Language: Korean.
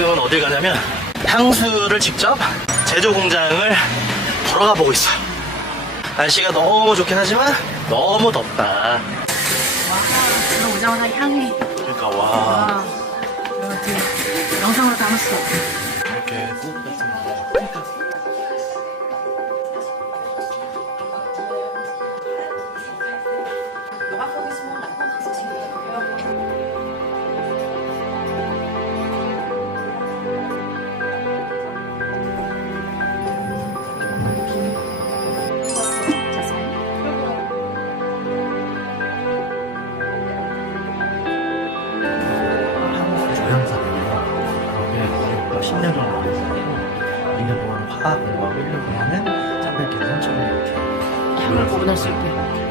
지금은 어딜 가냐면 향수를 직접 제조 공장을 보러 가보고 있어요. 날씨가 너무 좋긴 하지만 너무 덥다. 와, 들어오자마자 향이. 그러니까 와 와, 이렇게 영상으로 담았어. 이렇게 꽃 같은 거. 그러니까. 조향사네요. 여기 10년 정도 됐었고 2년 동안 화학 공부하고 1년 동안은 300개 3,000원 이렇게 향을 구분할 수 있게.